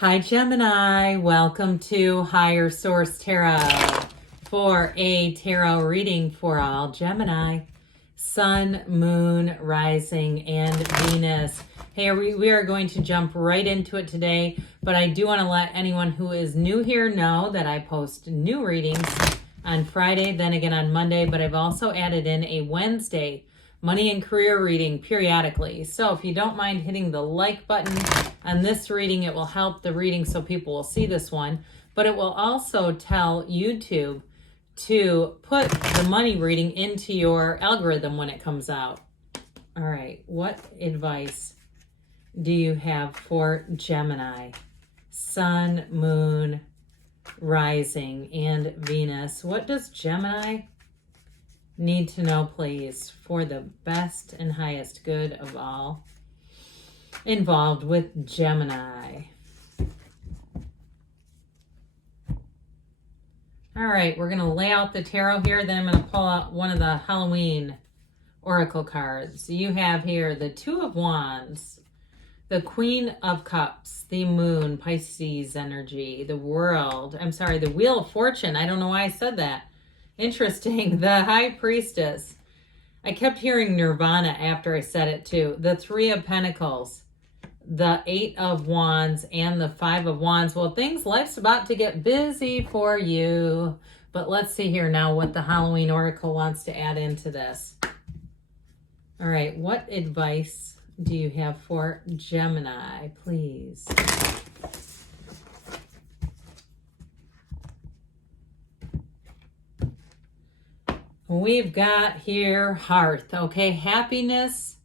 Hi, Gemini. Welcome to Higher Source Tarot for a tarot reading for all Gemini, Sun, Moon, Rising, and Venus. Hey, we are going to jump right into it today, but I do want to let anyone who is new here know that I post new readings on Friday, then again on Monday, but I've also added in a Wednesday money and career reading periodically. So if you don't mind hitting the like button on this reading, it will help the reading so people will see this one, but it will also tell YouTube to put the money reading into your algorithm when it comes out. All right, what advice do you have for Gemini, Sun, Moon, Rising, and Venus? What does Gemini need to know, please, for the best and highest good of all involved with Gemini? All right, we're going to lay out the tarot here. Then I'm going to pull out one of the Halloween oracle cards. You have here the Two of Wands, the Queen of Cups, the Moon, Pisces energy, the World. I'm sorry, the Wheel of Fortune. I don't know why I said that. Interesting. The High Priestess. I kept hearing Nirvana after I said it too. The Three of Pentacles, the Eight of Wands, and the Five of Wands. Well, life's about to get busy for you. But let's see here now what the Halloween Oracle wants to add into this. All right, what advice do you have for Gemini, please? We've got here hearth. Okay, happiness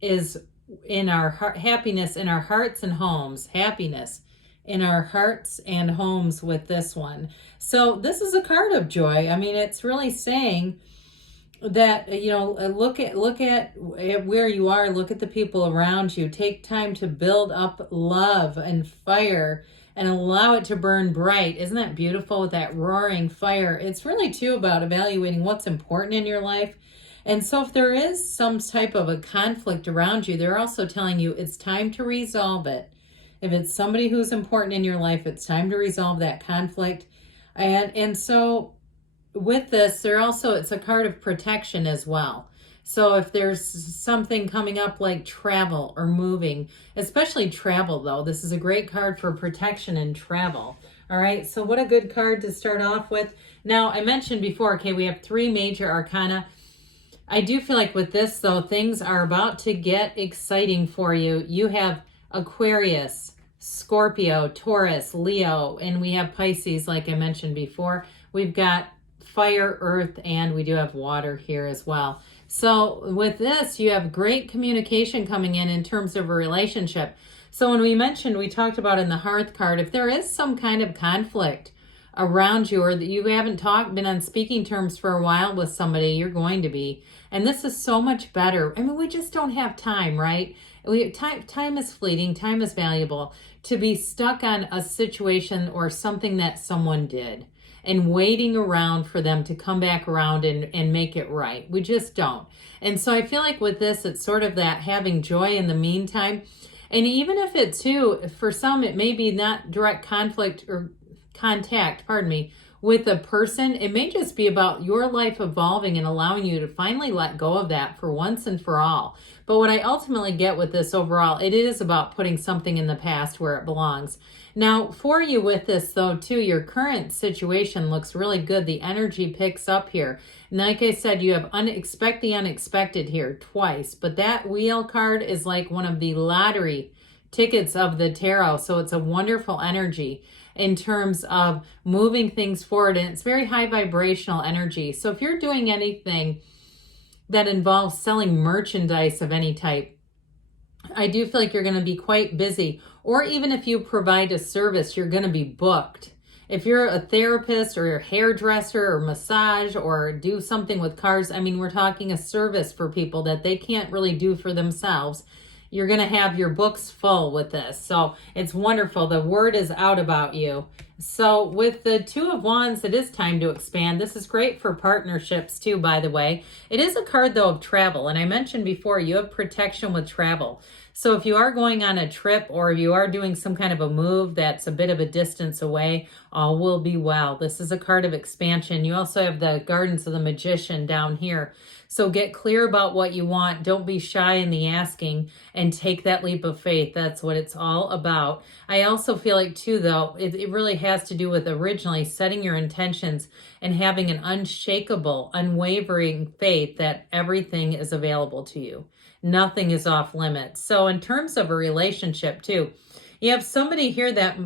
is in our heart, happiness in our hearts and homes. Happiness in our hearts and homes with this one. So this is a card of joy. I mean, it's really saying that, you know, look at where you are, look at the people around you. Take time to build up love and fire and allow it to burn bright. Isn't that beautiful with that roaring fire? It's really too about evaluating what's important in your life. And so if there is some type of a conflict around you, they're also telling you it's time to resolve it. If it's somebody who's important in your life, it's time to resolve that conflict. And so with this, it's a card of protection as well. So if there's something coming up like travel or moving, especially travel though, this is a great card for protection and travel. All right, so what a good card to start off with. Now, I mentioned before, okay, we have three major arcana. I do feel like with this though, things are about to get exciting for you. You have Aquarius, Scorpio, Taurus, Leo, and we have Pisces, like I mentioned before. We've got fire, earth, and we do have water here as well. So with this, you have great communication coming in terms of a relationship. So when we talked about in the hearth card, if there is some kind of conflict around you or that you haven't been on speaking terms for a while with somebody, you're going to be. And this is so much better. I mean, we just don't have time, right? Time is fleeting, time is valuable. To be stuck on a situation or something that someone did and waiting around for them to come back around and make it right. We just don't. And so I feel like with this, it's sort of that having joy in the meantime. And even if it too, for some, it may be not direct conflict or contact, with a person. It may just be about your life evolving and allowing you to finally let go of that for once and for all. But what I ultimately get with this overall, it is about putting something in the past where it belongs. Now, for you with this though, too, your current situation looks really good. The energy picks up here. And like I said, you have expect the unexpected here twice, but that wheel card is like one of the lottery tickets of the tarot. So it's a wonderful energy in terms of moving things forward, and it's very high vibrational energy. So if you're doing anything that involves selling merchandise of any type, I do feel like you're going to be quite busy. Or even if you provide a service, you're going to be booked. If you're a therapist or a hairdresser or massage or do something with cars, I mean, we're talking a service for people that they can't really do for themselves. You're going to have your books full with this. So it's wonderful. The word is out about you. So with the Two of Wands, it is time to expand. This is great for partnerships too, by the way. It is a card though of travel. And I mentioned before, you have protection with travel. So if you are going on a trip or if you are doing some kind of a move that's a bit of a distance away, all will be well. This is a card of expansion. You also have the Gardens of the Magician down here. So get clear about what you want. Don't be shy in the asking and take that leap of faith. That's what it's all about. I also feel like too, though, it really has to do with originally setting your intentions and having an unshakable, unwavering faith that everything is available to you. Nothing is off limits. So in terms of a relationship too, you have somebody here that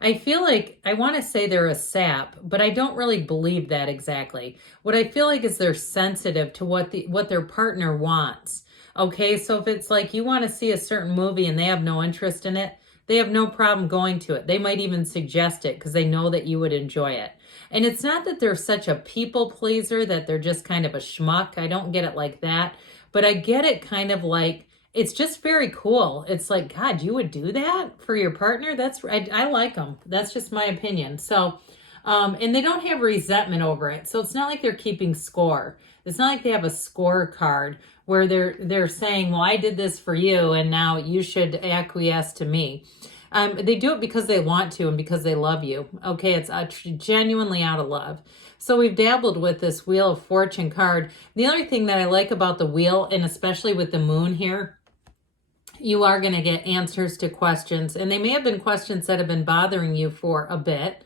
I feel like, I want to say they're a sap, but I don't really believe that exactly. What I feel like is they're sensitive to what their partner wants. Okay, so if it's like you want to see a certain movie and they have no interest in it, they have no problem going to it. They might even suggest it because they know that you would enjoy it. And it's not that they're such a people pleaser that they're just kind of a schmuck. I don't get it like that. But I get it kind of like, it's just very cool. It's like, God, you would do that for your partner? I like them. That's just my opinion. So, and they don't have resentment over it. So it's not like they're keeping score. It's not like they have a scorecard where they're saying, well, I did this for you and now you should acquiesce to me. They do it because they want to and because they love you. Okay, it's genuinely out of love. So we've dabbled with this Wheel of Fortune card. The other thing that I like about the wheel, and especially with the moon here, you are going to get answers to questions. And they may have been questions that have been bothering you for a bit.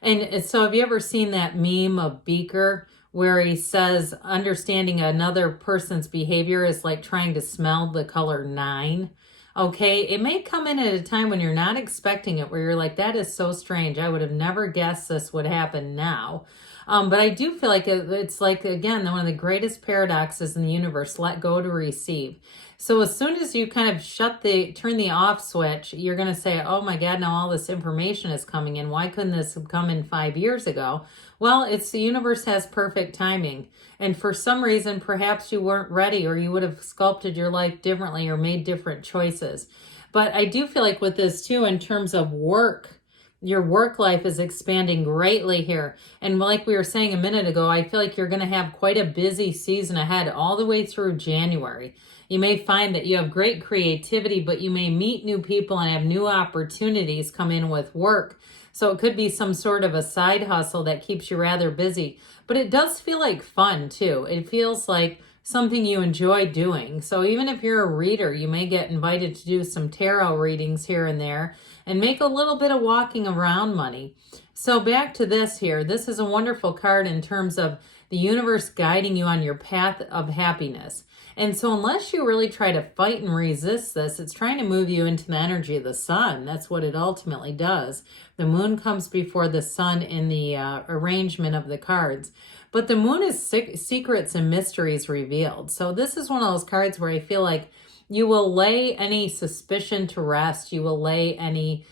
And so have you ever seen that meme of Beaker where he says understanding another person's behavior is like trying to smell the color 9? Okay, it may come in at a time when you're not expecting it, where you're like, that is so strange. I would have never guessed this would happen now. But I do feel like it's like, again, one of the greatest paradoxes in the universe, let go to receive. So as soon as you kind of turn the off switch, you're going to say, oh my God, now all this information is coming in. Why couldn't this have come in 5 years ago? Well, it's the universe has perfect timing. And for some reason, perhaps you weren't ready or you would have sculpted your life differently or made different choices. But I do feel like with this too, in terms of work, your work life is expanding greatly here. And like we were saying a minute ago, I feel like you're going to have quite a busy season ahead all the way through January. You may find that you have great creativity, but you may meet new people and have new opportunities come in with work. So it could be some sort of a side hustle that keeps you rather busy. But it does feel like fun too. It feels like something you enjoy doing. So even if you're a reader, you may get invited to do some tarot readings here and there and make a little bit of walking around money. So back to this here. This is a wonderful card in terms of the universe guiding you on your path of happiness. And so unless you really try to fight and resist this, it's trying to move you into the energy of the sun. That's what it ultimately does. The moon comes before the sun in the arrangement of the cards. But the moon is secrets and mysteries revealed. So this is one of those cards where I feel like you will lay any suspicion to rest. You will lay any,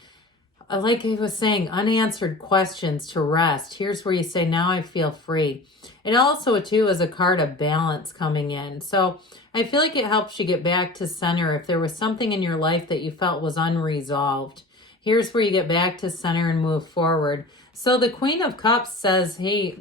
like I was saying, unanswered questions to rest. Here's where you say, now I feel free. It also, too, is a card of balance coming in. So I feel like it helps you get back to center if there was something in your life that you felt was unresolved. Here's where you get back to center and move forward. So the Queen of Cups says, hey,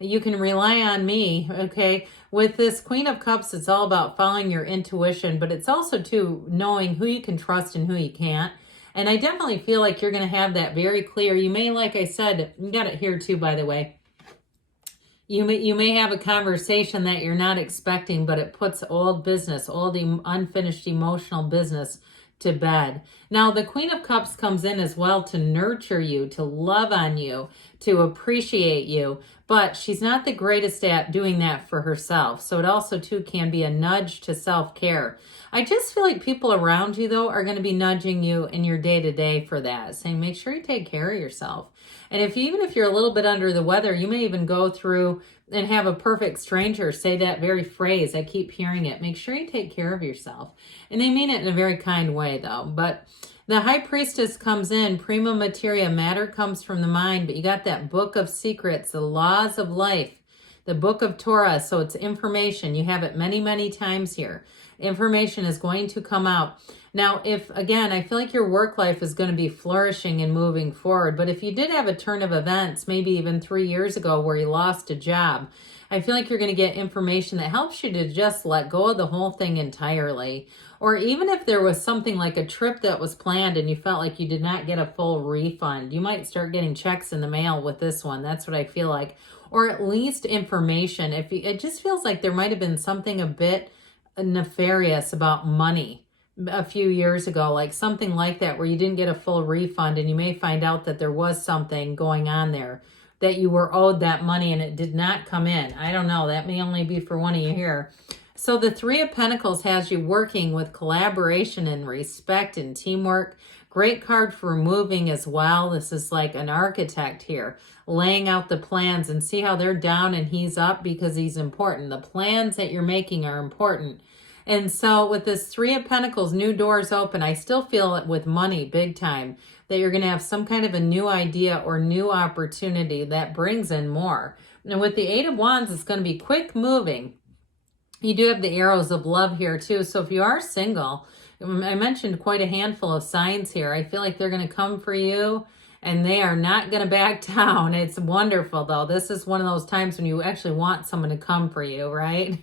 you can rely on me, okay? With this Queen of Cups, it's all about following your intuition, but it's also, too, knowing who you can trust and who you can't. And I definitely feel like you're going to have that very clear. You may, like I said, you got it here, too, by the way. You may have a conversation that you're not expecting, but it puts old business, old unfinished emotional business to bed. Now, the Queen of Cups comes in as well to nurture you, to love on you, to appreciate you, but she's not the greatest at doing that for herself. So it also, too, can be a nudge to self-care. I just feel like people around you, though, are going to be nudging you in your day-to-day for that, saying, make sure you take care of yourself. And even if you're a little bit under the weather, you may even go through and have a perfect stranger say that very phrase. I keep hearing it. Make sure you take care of yourself. And they mean it in a very kind way, though. But the High Priestess comes in. Prima materia, matter comes from the mind. But you got that book of secrets, the laws of life, the book of Torah. So it's information. You have it many, many times here. Information is going to come out. Now, again, I feel like your work life is going to be flourishing and moving forward. But if you did have a turn of events, maybe even 3 years ago where you lost a job, I feel like you're going to get information that helps you to just let go of the whole thing entirely. Or even if there was something like a trip that was planned and you felt like you did not get a full refund, you might start getting checks in the mail with this one. That's what I feel like. Or at least information. It just feels like there might have been something a bit nefarious about money a few years ago, like something like that, where you didn't get a full refund, and you may find out that there was something going on there, that you were owed that money and it did not come in. I don't know. That may only be for one of you here. So the Three of Pentacles has you working with collaboration and respect and teamwork. Great card for moving as well. This is like an architect here, laying out the plans, and see how they're down and he's up because he's important. The plans that you're making are important. And so with this Three of Pentacles, new doors open. I still feel it with money big time, that you're going to have some kind of a new idea or new opportunity that brings in more. And with the Eight of Wands, it's going to be quick moving. You do have the arrows of love here too. So if you are single, I mentioned quite a handful of signs here. I feel like they're going to come for you and they are not going to back down. It's wonderful though. This is one of those times when you actually want someone to come for you, right?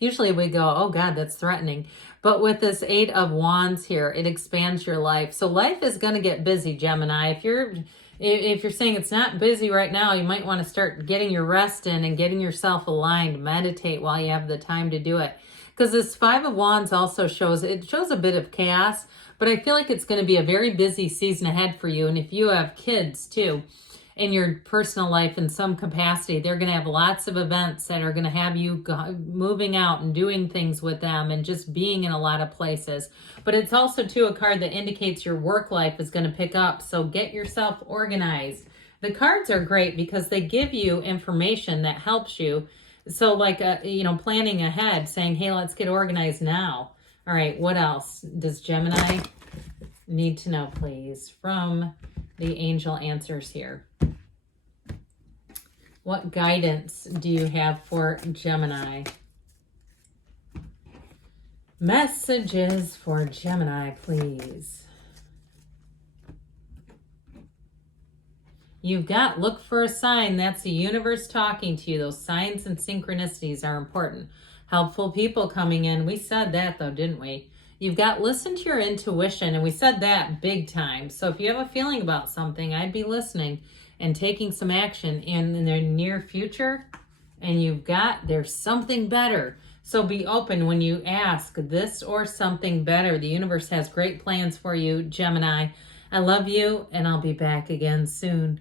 Usually we go, oh God, that's threatening. But with this Eight of Wands here, it expands your life. So life is going to get busy, Gemini. If you're saying it's not busy right now, you might want to start getting your rest in and getting yourself aligned. Meditate while you have the time to do it. Because this Five of Wands also shows a bit of chaos, but I feel like it's going to be a very busy season ahead for you. And if you have kids too, in your personal life in some capacity, they're going to have lots of events that are going to have you moving out and doing things with them and just being in a lot of places. But it's also too a card that indicates your work life is going to pick up. So get yourself organized. The cards are great because they give you information that helps you. So like, planning ahead, saying, hey, let's get organized now. All right, what else does Gemini need to know, please, from the angel answers here? What guidance do you have for Gemini? Messages for Gemini, please. You've got, look for a sign. That's the universe talking to you. Those signs and synchronicities are important. Helpful people coming in. We said that though, didn't we? You've got, listen to your intuition, and we said that big time. So if you have a feeling about something, I'd be listening and taking some action in the near future. And you've got, there's something better. So be open when you ask this or something better. The universe has great plans for you, Gemini. I love you, and I'll be back again soon.